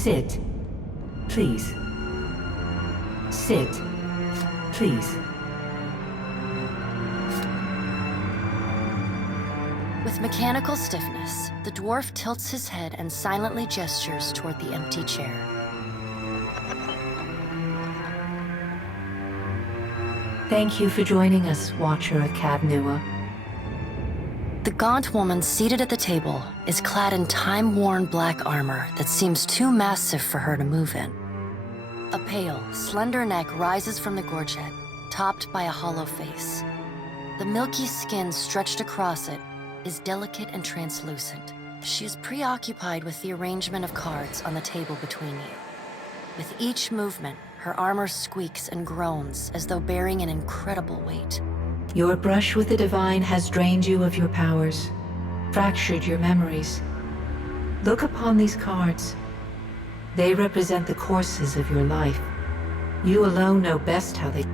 Sit. Please. Sit. Please. With mechanical stiffness, the dwarf tilts his head and silently gestures toward the empty chair. Thank you for joining us, Watcher of Cadnua. The gaunt woman seated at the table is clad in time-worn black armor that seems too massive for her to move in. A pale, slender neck rises from the gorget, topped by a hollow face. The milky skin stretched across it is delicate and translucent. She is preoccupied with the arrangement of cards on the table between you. With each movement, her armor squeaks and groans as though bearing an incredible weight. Your brush with the divine has drained you of your powers, fractured your memories. Look upon these cards. They represent the courses of your life. You alone know best how they...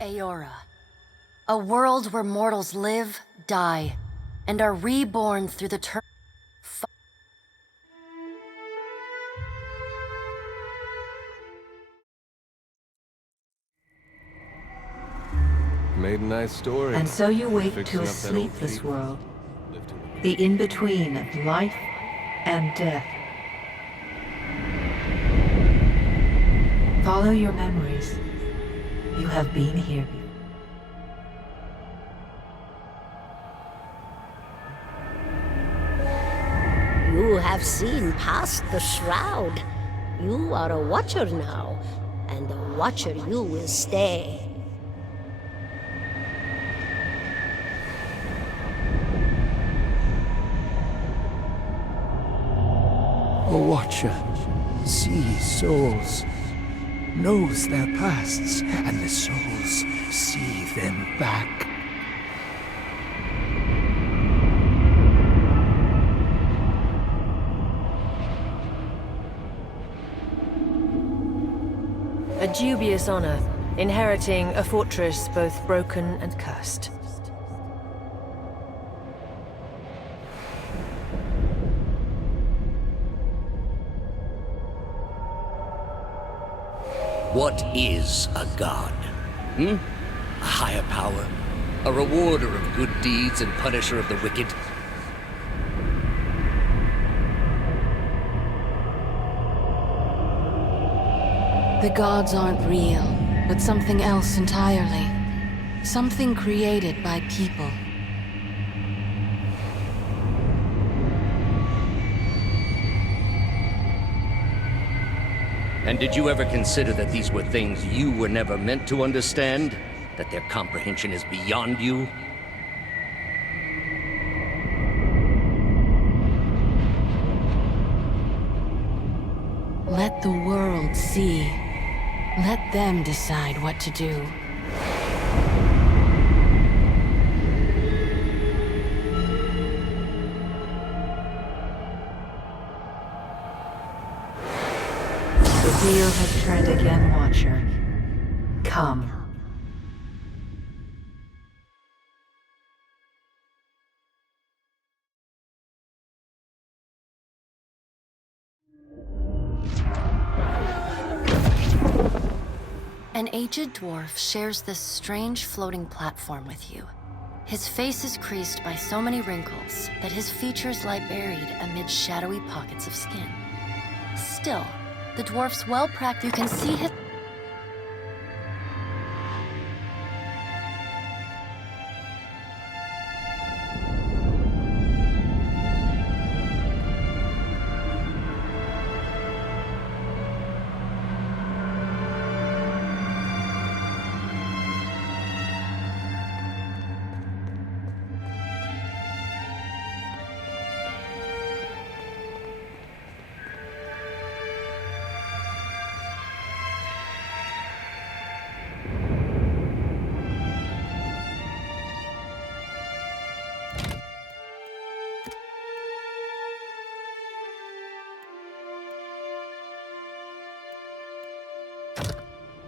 Aora. A world where mortals live, die, and are reborn through the Made a nice story. And so you wake Fixing to a up that old sleepless feat. world, the in-between of life and death. Follow your memories. You have been here. You have seen past the shroud. You are a watcher now, and a watcher you will stay. A watcher sees souls, knows their pasts, and the souls see them back. A dubious honor, inheriting a fortress both broken and cursed. What is a god? A higher power? A rewarder of good deeds and punisher of the wicked? The gods aren't real, but something else entirely. Something created by people. And did you ever consider that these were things you were never meant to understand? That their comprehension is beyond you? Let the world see. Let them decide what to do. The wheel has turned again, Watcher. Come. An aged dwarf shares this strange floating platform with you. His face is creased by so many wrinkles that his features lie buried amid shadowy pockets of skin. Still, the dwarf's well-practiced. You can see his...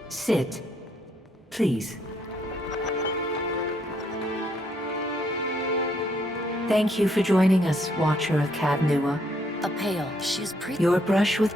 Sit. Please. Thank you for joining us, Watcher of Cadnua. A pale, she is Your brush with...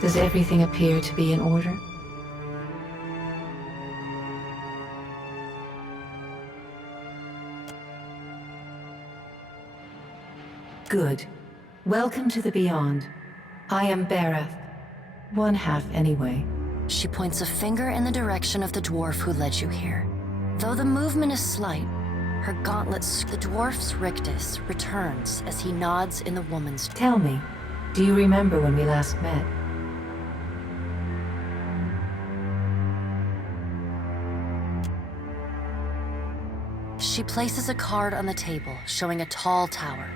Does everything appear to be in order? Good. Welcome to the Beyond. I am Bareth. One half, anyway. She points a finger in the direction of the dwarf who led you here. Though the movement is slight, her gauntlets, the dwarf's rictus returns as he nods in the woman's... Tell me, do you remember when we last met? She places a card on the table, showing a tall tower.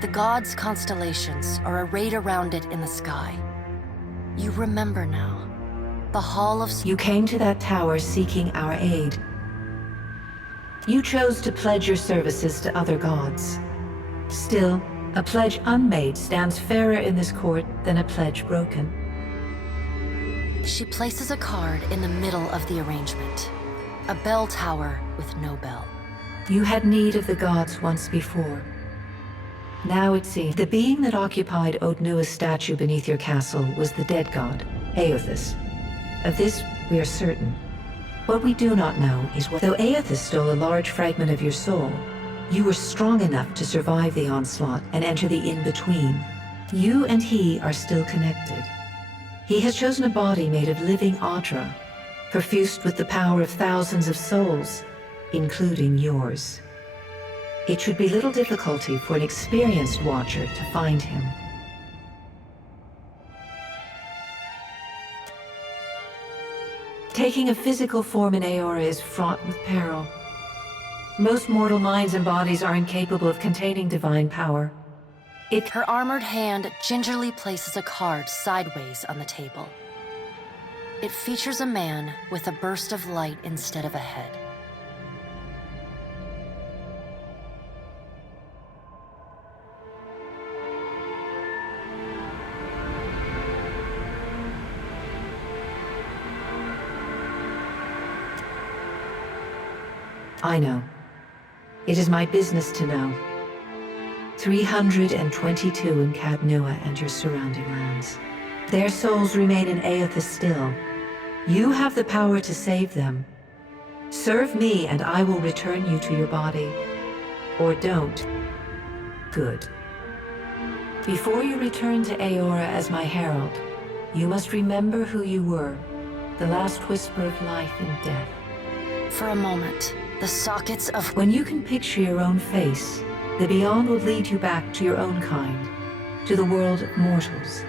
The gods' constellations are arrayed around it in the sky. You remember now. The Hall of... You came to that tower seeking our aid. You chose to pledge your services to other gods. Still, A pledge unmade stands fairer in this court than a pledge broken. She places a card in the middle of the arrangement. A bell tower with no bell. You had need of the gods once before. Now it seems the being that occupied Odnua's statue beneath your castle was the dead god, Aothis. Of this, we are certain. What we do not know is what, though Aothis stole a large fragment of your soul, you were strong enough to survive the onslaught and enter the in-between. You and he are still connected. He has chosen a body made of living Audra, perfused with the power of thousands of souls, including yours. It should be little difficulty for an experienced watcher to find him. Taking a physical form in Aora is fraught with peril. Most mortal minds and bodies are incapable of containing divine power. Her armored hand gingerly places a card sideways on the table. It features a man with a burst of light instead of a head. I know. It is my business to know. 322 in Cadnua and your surrounding lands. Their souls remain in Aothis still. You have the power to save them. Serve me and I will return you to your body. Or don't. Good. Before you return to Aora as my herald, you must remember who you were, the last whisper of life and death. For a moment, the sockets of... When you can picture your own face, the Beyond will lead you back to your own kind, to the world of mortals.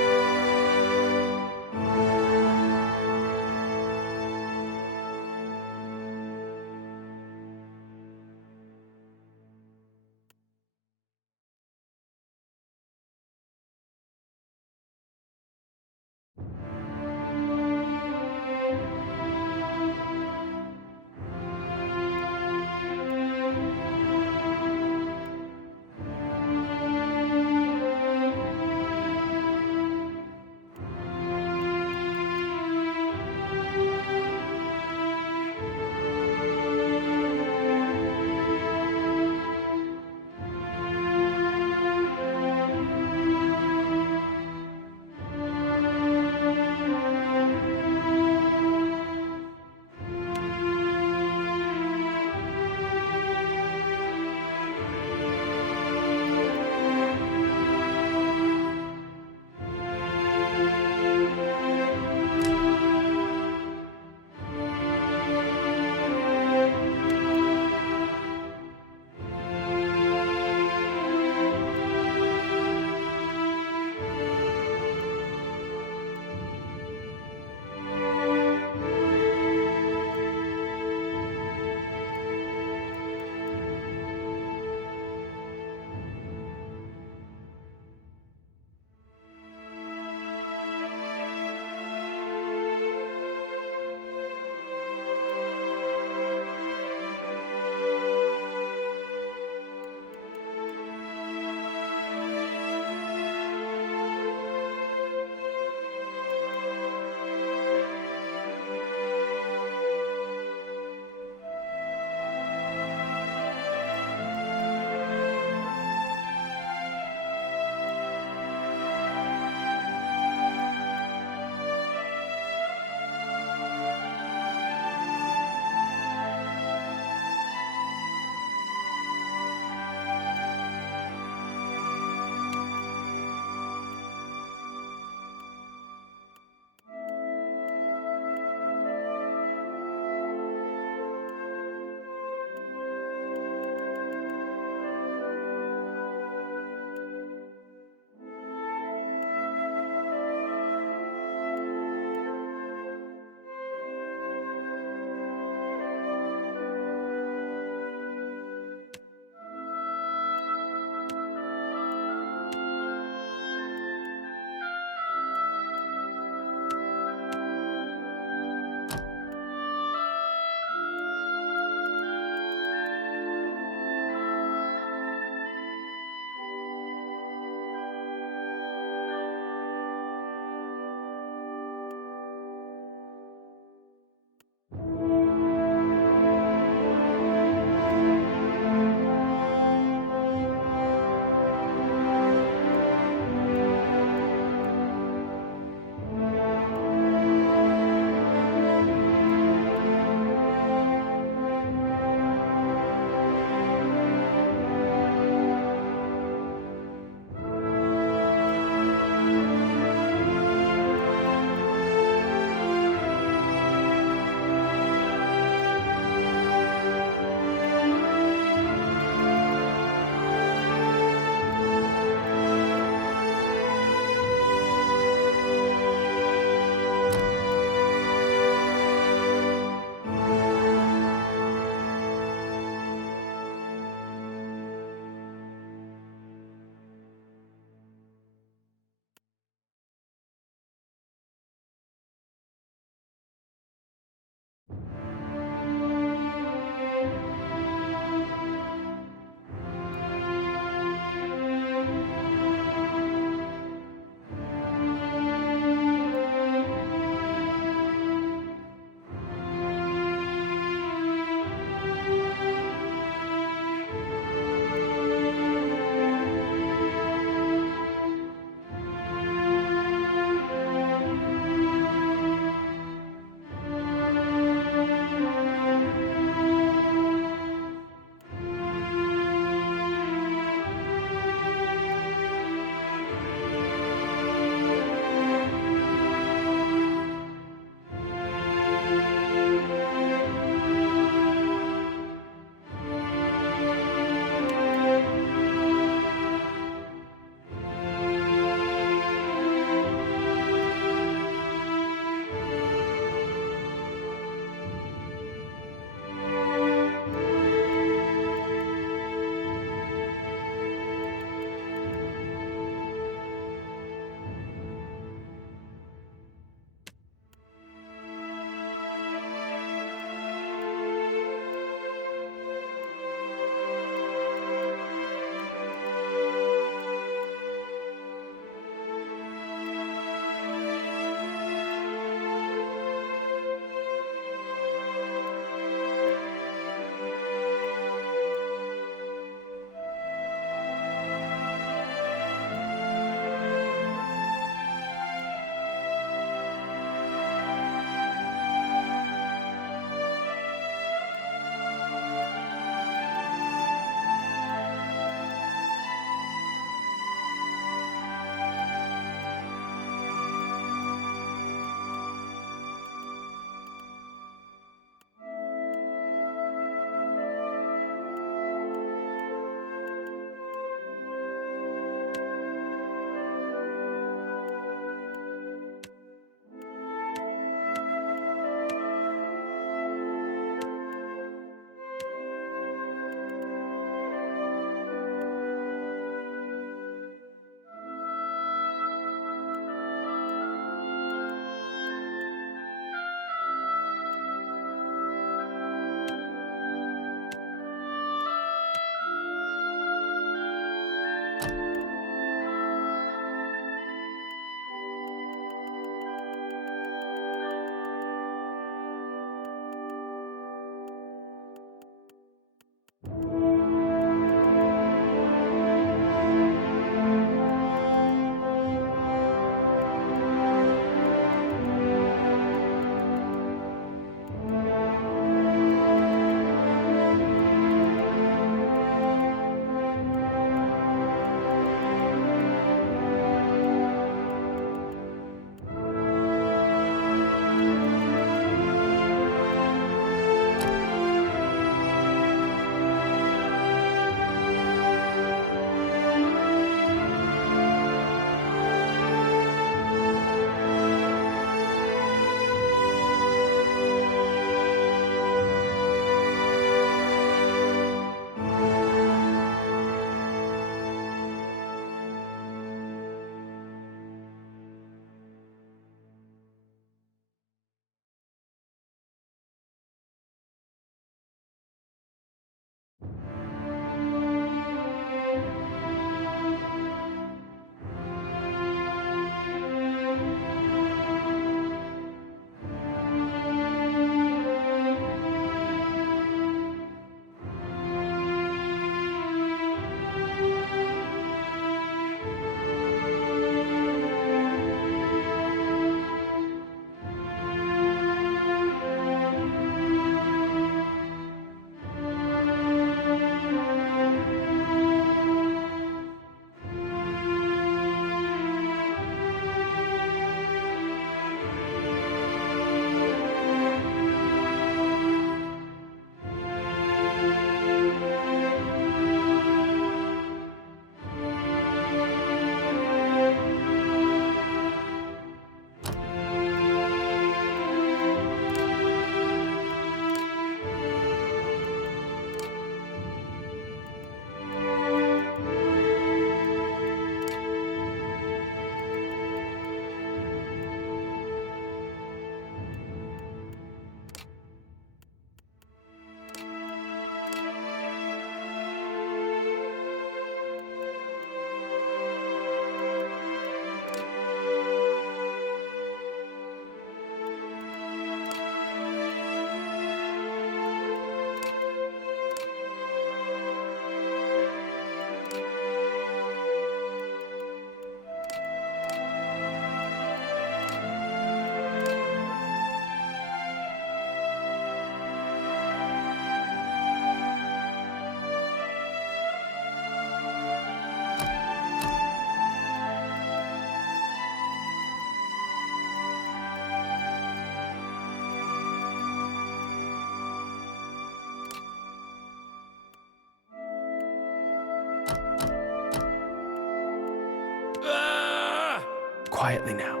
quietly now.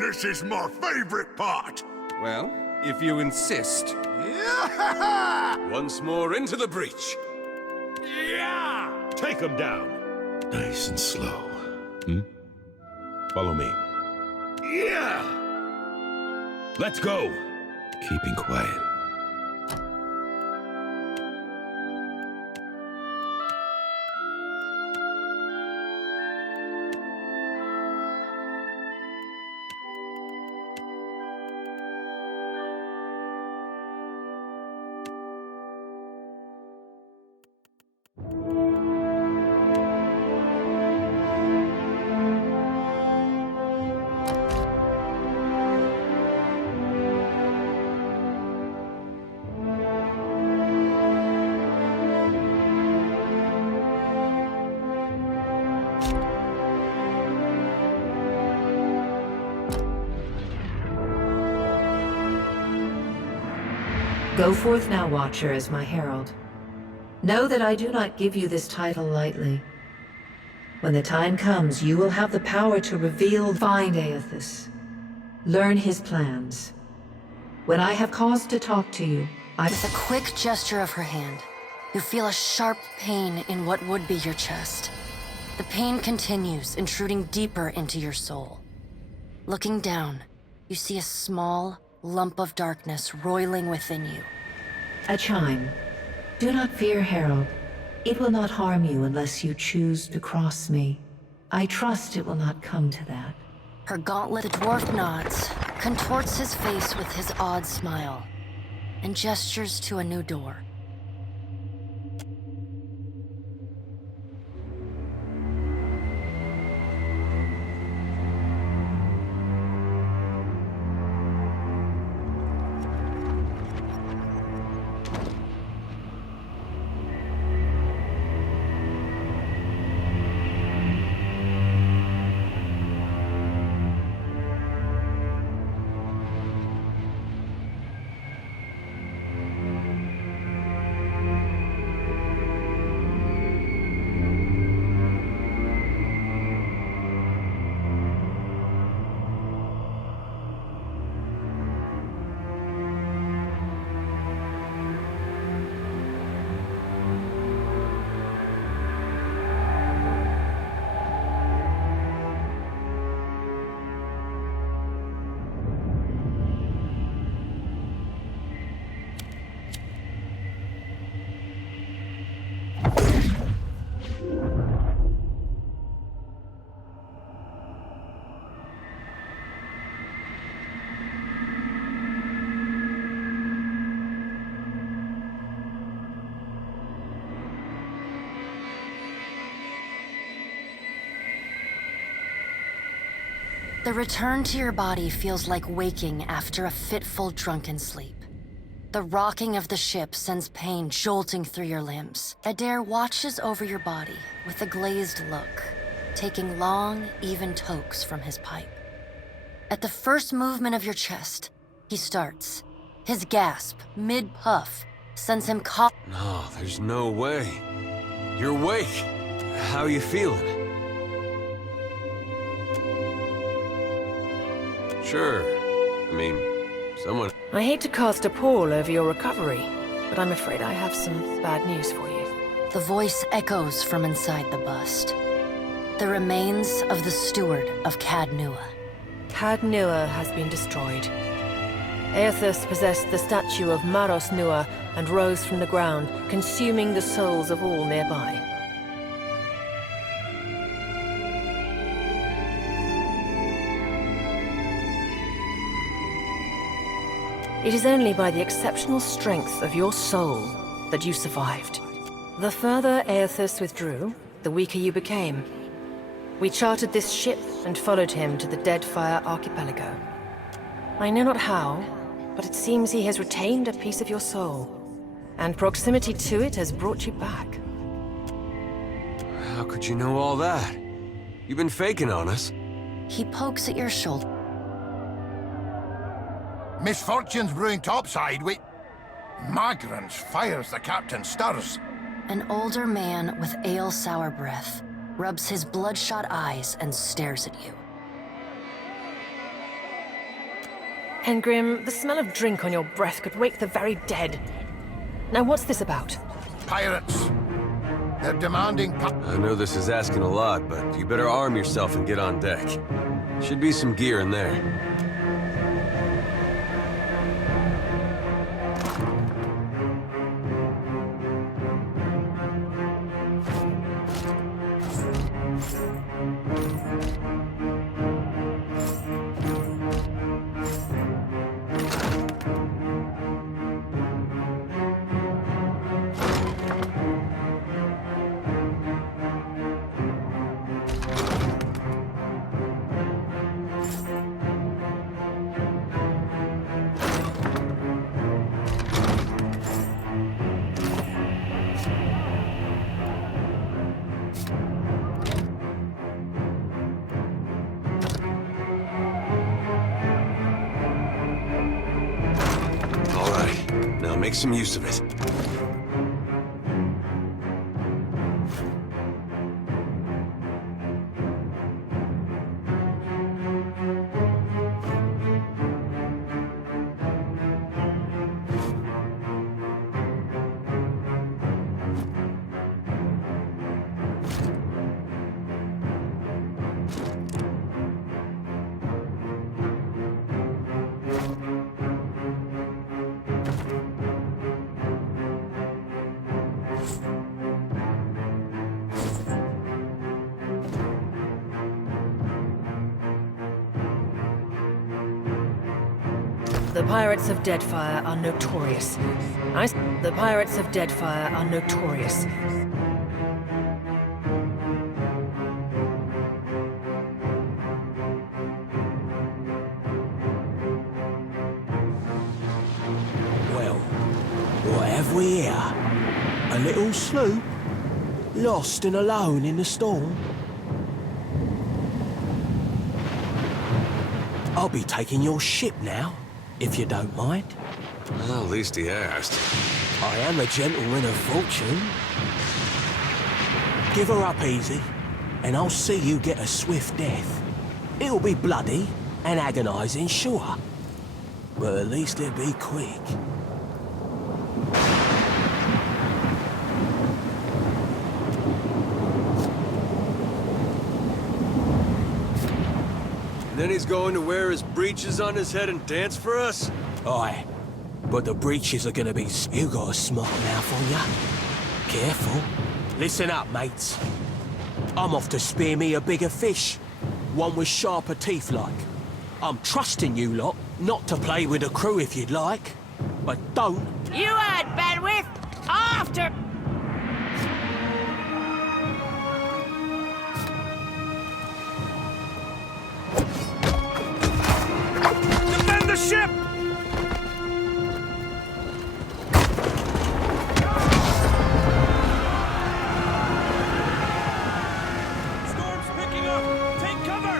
This is my favorite part! Well, if you insist. Once more into the breach. Yeah! Take him down. Nice and slow. Follow me. Yeah! Let's go. Keeping quiet. Go forth now, Watcher, as my herald. Know that I do not give you this title lightly. When the time comes, you will have the power to reveal, find Aethys. Learn his plans. When I have cause to talk to you, With a quick gesture of her hand, you feel a sharp pain in what would be your chest. The pain continues, intruding deeper into your soul. Looking down, you see a small lump of darkness roiling within you. A chime. Do not fear, Herald. It will not harm you unless you choose to cross me. I trust it will not come to that. Her gauntlet, the dwarf nods, contorts his face with his odd smile, and gestures to a new door. The return to your body feels like waking after a fitful drunken sleep. The rocking of the ship sends pain jolting through your limbs. Adair watches over your body with a glazed look, taking long, even tokes from his pipe. At the first movement of your chest, he starts. His gasp, mid-puff, sends him No, there's no way. You're awake. How you feeling? Sure. I mean, someone... I hate to cast a pall over your recovery, but I'm afraid I have some bad news for you. The voice echoes from inside the bust. The remains of the steward of Cad Nua. Cad Nua has been destroyed. Aethys possessed the statue of Maros Nua and rose from the ground, consuming the souls of all nearby. It is only by the exceptional strength of your soul that you survived. The further Aethys withdrew, the weaker you became. We chartered this ship and followed him to the Deadfire Archipelago. I know not how, but it seems he has retained a piece of your soul, and proximity to it has brought you back. How could you know all that? You've been faking on us. He pokes at your shoulder. Misfortune's brewing topside, we... Magrans fires the captain stirs. An older man with ale-sour breath. rubs his bloodshot eyes, and stares at you. Engrim, the smell of drink on your breath could wake the very dead. Now what's this about? Pirates. They're demanding I know this is asking a lot, but you better arm yourself and get on deck. Should be some gear in there. Make some use of it. The Pirates of Deadfire are notorious. The Pirates of Deadfire are notorious. Well, what have we here? A little sloop? Lost and alone in the storm? I'll be taking your ship now, if you don't mind. Well, at least he asked. I am a gentleman of fortune. Give her up easy, and I'll see you get a swift death. It'll be bloody and agonizing, sure. But at least it'll be quick. Then he's going to wear his breeches on his head and dance for us? Aye, but the breeches are gonna be... You got a smart mouth on ya. Careful. Listen up, mates. I'm off to spear me a bigger fish. One with sharper teeth like. I'm trusting you lot not to play with the crew if you'd like. But don't... You heard, Benwith! After... Defend the ship! Storm's picking up! Take cover!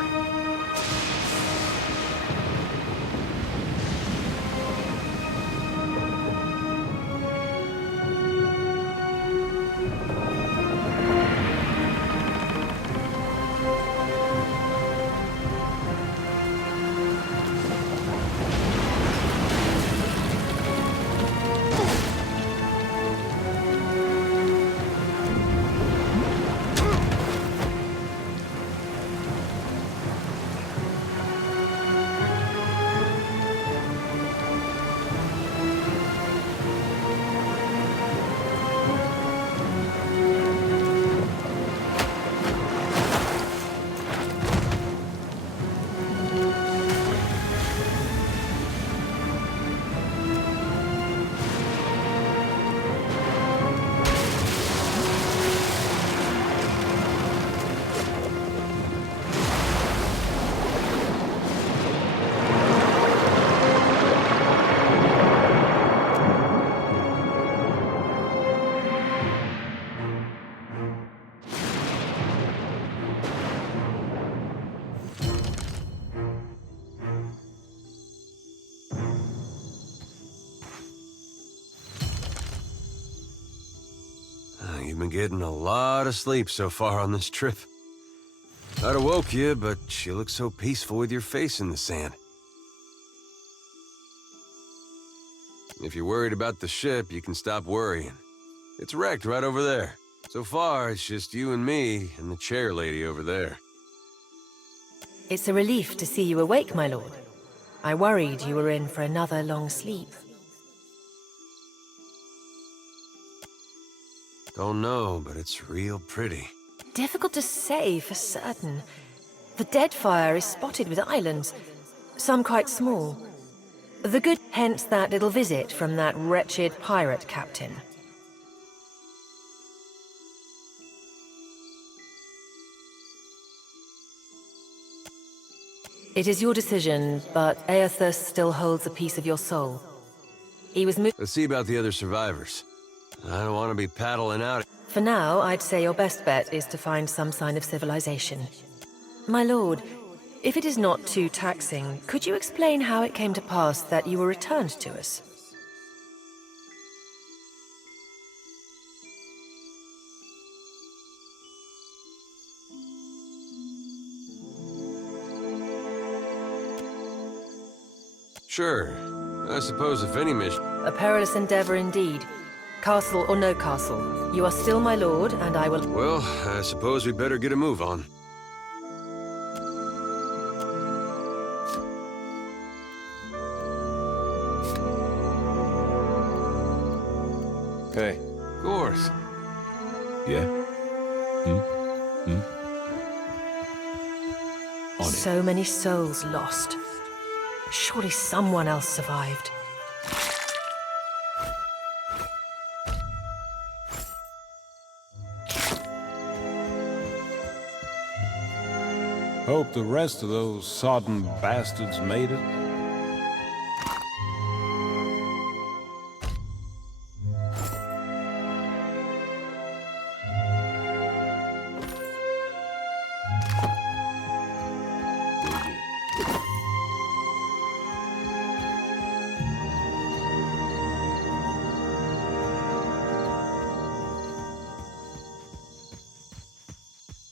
You've been getting a lot of sleep so far on this trip. I'd have woke you, but you look so peaceful with your face in the sand. If you're worried about the ship, you can stop worrying. It's wrecked right over there. So far, it's just you and me and the chair lady over there. It's a relief to see you awake, my lord. I worried you were in for another long sleep. Don't know, but it's real pretty. Difficult to say for certain. The Deadfire is spotted with islands, some quite small. The good, hence that little visit from that wretched pirate captain. It is your decision, but Aethus still holds a piece of your soul. He was Let's see about the other survivors. I don't want to be paddling out. For now, I'd say your best bet is to find some sign of civilization. My lord, if it is not too taxing, could you explain how it came to pass that you were returned to us? Sure. I suppose if any mission... A perilous endeavor indeed. Castle or no castle, you are still my lord, and I will... Well, I suppose we better get a move on. Hey. Of course. Yeah? On it. So many souls lost. Surely someone else survived. Hope the rest of those sodden bastards made it.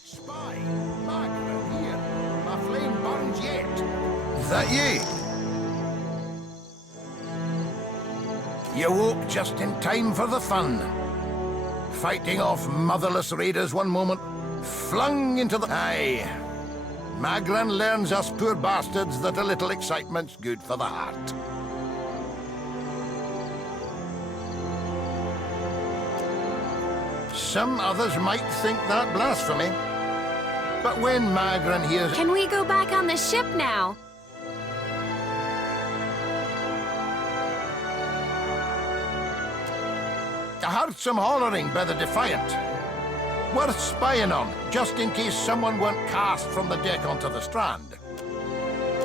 Spy, Margaret here. My flame burns yet. Is that ye? You woke just in time for the fun. Fighting off motherless raiders one moment, flung into the... Aye. Magran learns us poor bastards that a little excitement's good for the heart. Some others might think that blasphemy. But when Magran hears... Can we go back on the ship now? I heard some hollering by the Defiant. Worth spying on, just in case someone went cast from the deck onto the strand.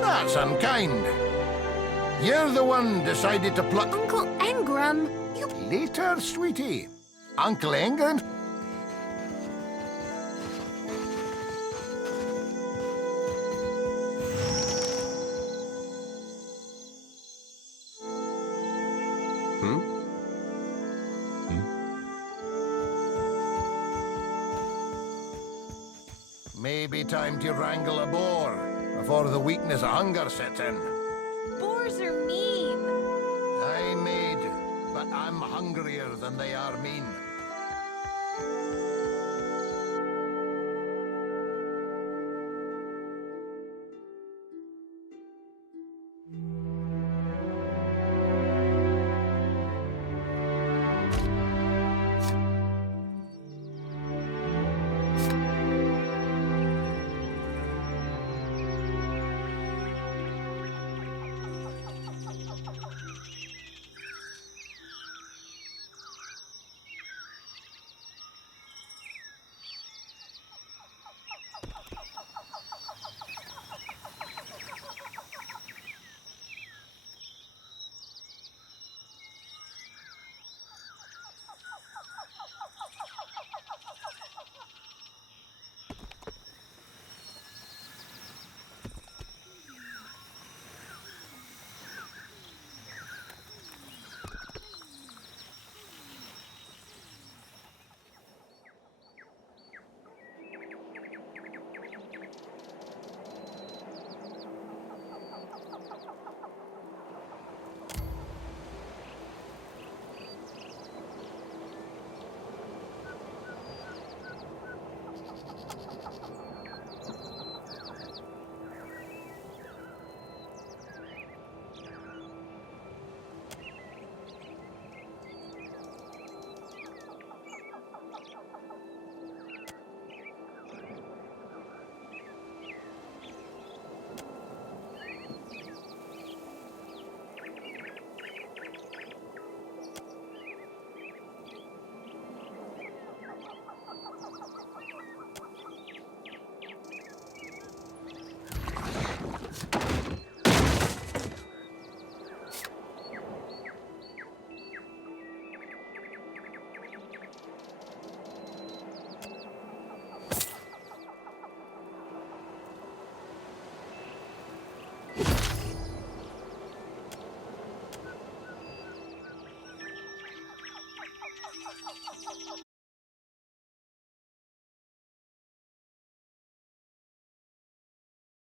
That's unkind. You're the one decided to pluck... Uncle Engram, you... Later, sweetie. Uncle Engram? Maybe time to wrangle a boar before the weakness of hunger sets in. boars are mean. Aye, maid, but I'm hungrier than they are mean.